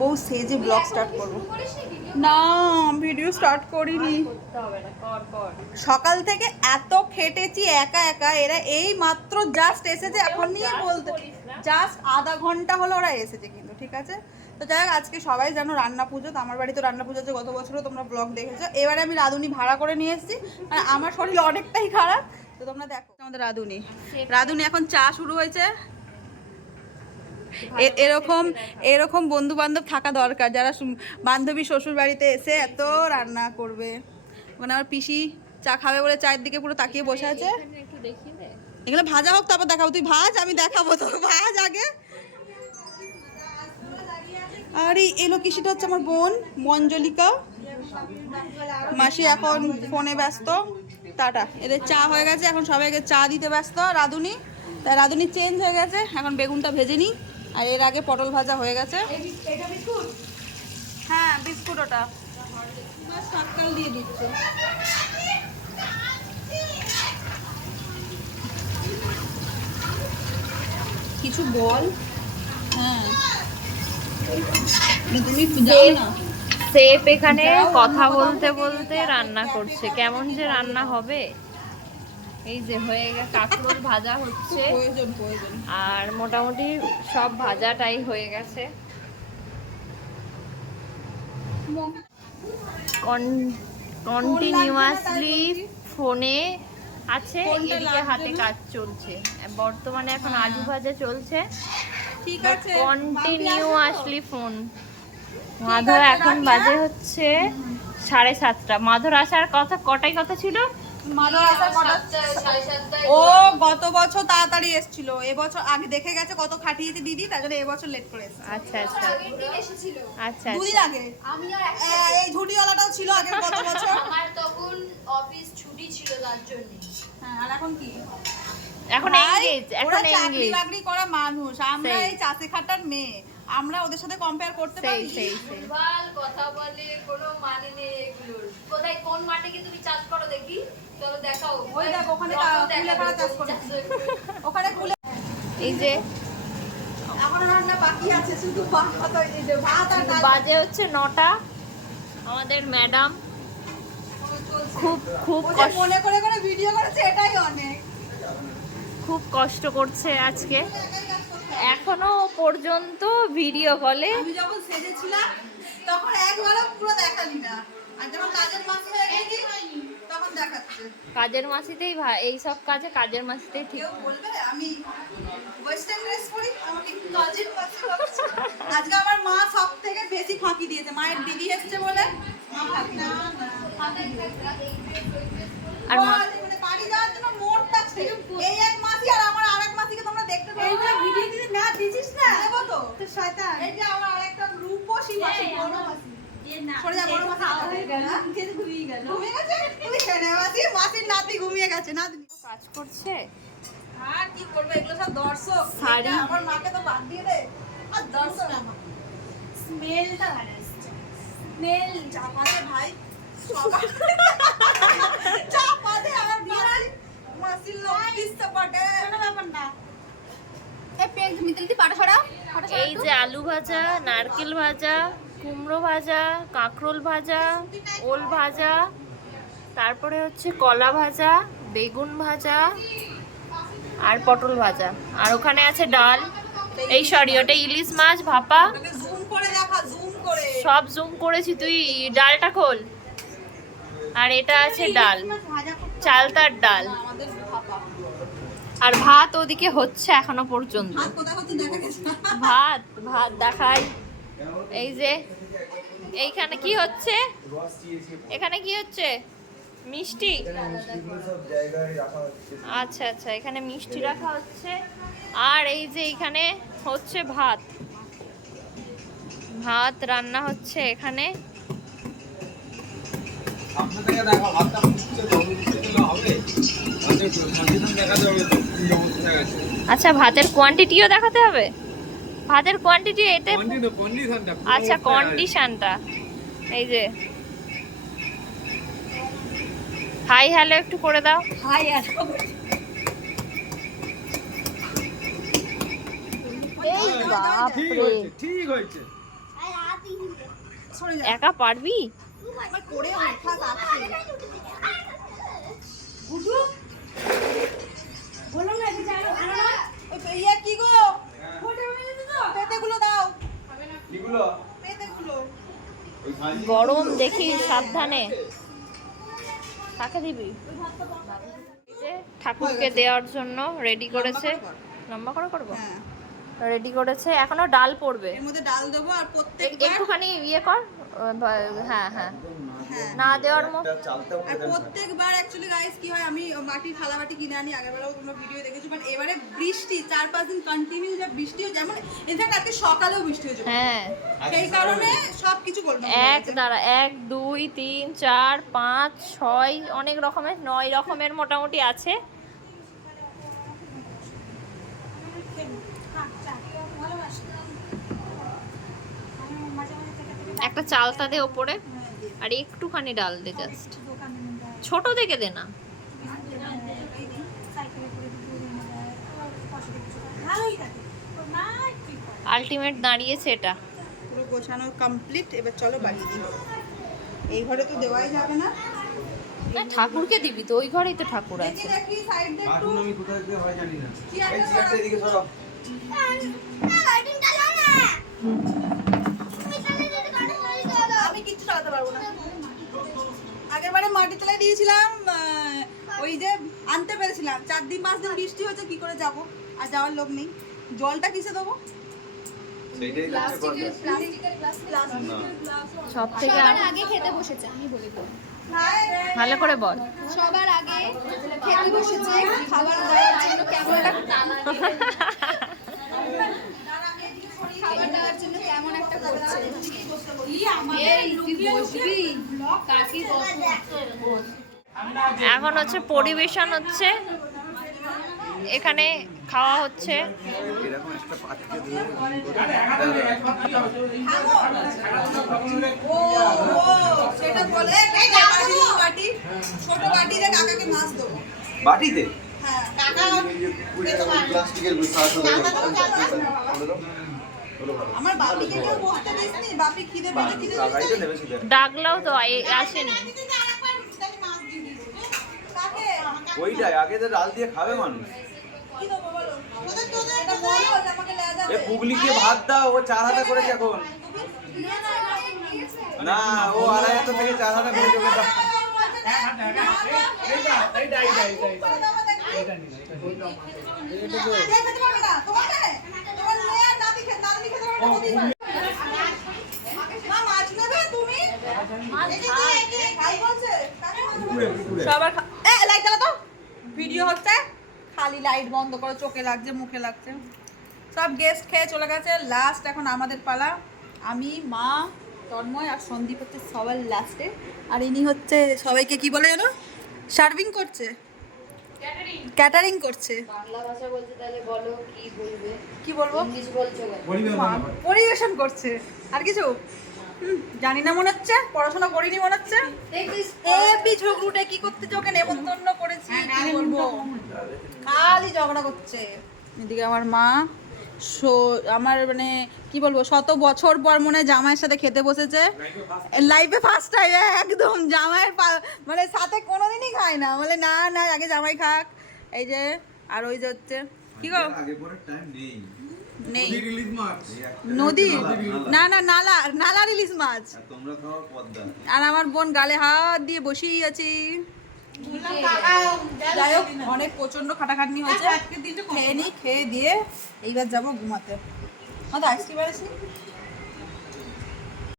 বউ সেজে blog start করব। না ভিডিও স্টার্ট করিনি। সকাল থেকে এত খেটেছি একা একা এরা এই মাত্র জাস্ট এসেছে এখন নিয়ে বলতে জাস্ট আধা ঘণ্টা হলো ওরা এসেছে কিন্তু ঠিক আছে? তো যাই হোক আজকে সবাই জানো রান্না পুজো তো আমার বাড়িতে রান্না পুজো গত বছরও তোমরা ব্লগ দেখেছ। এবারে আমি রাঁধুনি ভাড়া করে নিয়ে এসেছি আর আমার শরীর অনেকটাই খারাপ তো তোমরা দেখো। আমাদের রাঁধুনি। রাঁধুনি এখন চা শুরু হয়েছে এরকম এরকম বন্ধু বান্ধব থাকা দরকার। যারা বান্ধবী শ্বশুর বাড়িতে এসে এত রান্না করবে। মানে আমার পিসি চা খাবে বলে চায়ের দিকে পুরো তাকিয়ে বসে আছে। এগুলো ভাজা হোক তারপর দেখাবো। তুই ভাজ আমি দেখাবো তো ভাজ আগে। আর এই এলো কিসিটা হচ্ছে আমার বোন? মঞ্জলিকা। মাসি এখন ফোনে ব্যস্ত। টাটা। এদের চা হয়ে গেছে এখন সবাইকে চা দিতে ব্যস্ত। রাঁধুনি। তাই রাঁধুনি চেঞ্জ হয়ে গেছে এখন বেগুনটা ভেজে নিই। আর এর আগে পটল ভাজা হয়ে গেছে। হ্যাঁ বিস্কুট ওটা। সকাল দিয়ে দিচ্ছে। কিছু বল? হ্যাঁ। তুমি যাও না। সেফ এখানে কথা বলতে বলতে রান্না করছে। কেমন যে রান্না হবে? এই যে হয়ে গেছে কাঁকরোল ভাজা হচ্ছে। প্রয়োজন প্রয়োজন। আর মোটামুটি সব ভাজাটাই হয়ে গেছে। কন্টিনিউয়াসলি ফোনে আছে এদিকে হাতে কাজ চলছে। বর্তমানে এখন আলু ভাজা চলছে। ঠিক আছে কন্টিনিউয়াসলি ফোন। মাধর এখন বাজে হচ্ছে সাড়ে সাতটা। মাধর আসার কথা কটাই কথা ছিল? মাদর আসার কটা ও গত বছর তাড়াতাড়ি এসেছিল। এবছর আগে দেখে গেছে কত খাটিয়েছে দিদি তার জন্য এবছর লেট করে এসেছে। আচ্ছা আচ্ছা। আচ্ছা দুদিন আচ্ছা আগে এ- এই ঝুটিওয়ালাটাও ছিল আগের গত বছর? আমার তখন অফিস ছুটি ছিল তার জন্য। হ্যাঁ আর এখন কি? এখন এঙ্গেজ এখন চাকরি এঙ্গেজ বাকরি করা মানুষ। আমরা এই চাষে খাটার মেয়ে। আমরা ওদের সাথে কম্পেয়ার করতে পারি? সেই সেই। কথা বলে কোনো মানে নেই এগুলোর। মাঠে কি তুমি চাষ করো দেখি। চলো দেখাও। ওই দেখ, ওখানে কুলেখাড়া চাষ কোন করে। চাষ করে। ওখানে খুলে এই যে এখন রান্না বাকি আছে শুধু ভাত আর এই যে ভাত আর ডাল। বাজে হচ্ছে নটা। আমাদের ম্যাডাম খুব খুব কষ্ট মনে করে করে ভিডিও করেছে এটাই অনেক। খুব কষ্ট করছে আজকে। এখনও পর্যন্ত ভিডিও কলে। আমি যখন সেজেছিলাম তখন একবারও পুরো দেখালি না। কাজের মাসিতেই এই সব কাজে কাজের মাসিতেই ঠিক কেউ বলবে আমি ওয়েস্টার্ন ড্রেস পরি আমাকে কাজের মাস। আজকে আমার মা সব থেকে বেশি ফাঁকি দিয়েছে মায়ের দিদি এসছে বলে। আর মা মানে বাড়ি যাওয়ার জন্য মোড়টা ছিল। এই এক মাসি আর আমার আরেক মাসিকে তোমরা দেখতে পাবে এইটা ভিডিও দিদি না দিছিস না দেবো তো তো শয়তান এই যে আমার আরেকটা রূপসী মাসি বড় মাসি সরে যা বড় মাসি গেল। ঘুমিয়ে গেছে? মাসির নাতি ঘুমিয়ে কাজ করছে? আর কি করবে এগুলো সব দর্শক। শাড়ি। আমার মাকে তো বাদ দিয়ে দে। আর দর্শক আমার স্মেলটা ভালো এসছে। স্মেল। চাপাতে ভাই। চাপাতে আমার লোক কোনো ব্যাপার না। এই যে আলু ভাজা নারকেল ভাজা কুমড়ো ভাজা কাঁকরোল ভাজা ওল ভাজা তারপরে হচ্ছে কলা ভাজা বেগুন ভাজা আর পটল ভাজা। আর ওখানে আছে ডাল। এই সরি ওটা ইলিশ মাছ ভাপা। করে সব জুম করেছি। তুই ডালটা খোল। আর এটা আছে ডাল। চালতার ডাল। আর ভাত ওদিকে হচ্ছে এখনও পর্যন্ত। ভাত ভাত দেখাই। এই যে এইখানে কি হচ্ছে? এখানে কি হচ্ছে? মিষ্টি? আচ্ছা আচ্ছা এখানে মিষ্টি রাখা হচ্ছে। আর এই যে এখানে হচ্ছে ভাত। ভাত রান্না হচ্ছে এখানে। আচ্ছা ভাতের কোয়ান্টিটিও দেখাতে হবে? ভাতের কোয়ান্টিটি এতে আচ্ছা কন্ডিশনটা এই যে। হাই হ্যালো একটু করে দাও। হাই ঠিক হয়েছে একা পারবি? না কি গো পেতেগুলো দাও এগুলো পেতেগুলো ওই ভাজি গরম দেখি সাবধানে। কাকে দিবি? ঠাকুরকে দেওয়ার জন্য রেডি করেছে। কর। লম্বা করে করব? হ্যাঁ। রেডি করেছে। এখনও ডাল পড়বে। এর মধ্যে ডাল দেবো আর প্রত্যেক এক- একটুখানি ইয়ে কর। হ্যাঁ হ্যাঁ। হ্যাঁ না দেওয়ার মতো আর প্রত্যেকবার অ্যাকচুয়ালি গাইস কি হয় আমি মাটির থালা বাটি কিনে আনি আগের বেলাও তোমরা ভিডিও দেখেছ বাট এবারে বৃষ্টি চার পাঁচ দিন কন্টিনিউ যা বৃষ্টি হচ্ছে যেমন ইনফ্যাক্ট আজকে সকালেও বৃষ্টি হয়েছে। হ্যাঁ। সেই কারণে সব কিছু বলব এক দাঁড়া এক দুই তিন চার পাঁচ ছয় অনেক রকমের নয় রকমের মোটামুটি আছে। একটা চালতা দে ওপরে আর একটুখানি ডাল দে জাস্ট ছোট দেখে দে না আলটিমেট দাঁড়িয়েছে এটা পুরো গোছানো কমপ্লিট এবার চলো বাড়ি দিই এই ঘরে তো দেওয়াই যাবে না না ঠাকুরকে দিবি তো ওই ঘরেই তো ঠাকুর দেখি আছে দেখি পারব না। আগের বারে মাটি তলায় দিয়েছিলাম ওই যে আনতে পেরেছিলাম। চার দিন পাঁচ দিন বৃষ্টি হয়েছে কি করে যাব? আর যাওয়ার লোক নেই। জলটা কিসে দেবো? সব থেকে আগে খেতে বসেছে আমি বলি তো। ভালো করে বল। সবার আগে খেতে বসেছে খাবার দেওয়ার জন্য কেমন একটা খাবার দেওয়ার জন্য কেমন একটা করছে এই তুই বসবি কাকি এখন হচ্ছে পরিবেশন হচ্ছে। এখানে খাওয়া হচ্ছে। বাটিতে? হ্যাঁ কাকা প্লাস্টিকের আমার বাপিকে কেউ বসতে দিসনি বাপি খিদে পেটে খিদে লাগাই তো পেয়েছে নেবে সেটা ডাকলাও তো আসেনি। ওইটাই আগে তো ডাল দিয়ে খাবে মানুষ। এ পুগলিকে ভাত দাও ও চার হাতা করেছে এখন। না ও আড়াই হাতা থেকে চার হাতা করেছে ওকে দাও। সবার তো হচ্ছে খালি লাইট বন্ধ করো চোখে লাগছে মুখে লাগছে সব গেস্ট খেয়ে চলে গেছে লাস্ট এখন আমাদের পালা আমি মা তন্ময় আর হচ্ছে সবার লাস্টে আর ইনি হচ্ছে সবাইকে কি বলে জানো? সার্ভিং করছে। ক্যাটারিং করছে। বাংলা ভাষা বলতে তাহলে বলো কি বলবে? কি বলব? ইংলিশ বলছো পরিবেশন করছে। আর কিছু? হুম, জানি না মনে হচ্ছে পড়াশোনা করিনি মনে হচ্ছে। এবি ঝগড়ুটে কি করতে ওকে নেমন্তন্ন করেছি কি বলব? খালি ঝগড়া করছে। এদিকে আমার মা আমার মানে কি বলব শত বছর পর মনে জামাইয়ের সাথে খেতে বসেছে। লাইফে ফার্স্ট টাইম একদম জামাইয়ের মানে সাথে কোনোদিনই খায় না। বলে না না আগে জামাই খাক। এই যে আর ওই যে হচ্ছে কি গো? আগে পরে টাইম নেই। রিলিজ নদী না না নালা নালা ইলিশ মাছ। আর আমার বোন গালে হাত দিয়ে বসেই আছি। যাই হোক অনেক প্রচণ্ড খাটাখাটনি হয়েছে। খেয়ে নি খেয়ে দিয়ে এইবার যাব ঘুমাতে। হয়তো আইসক্রিম?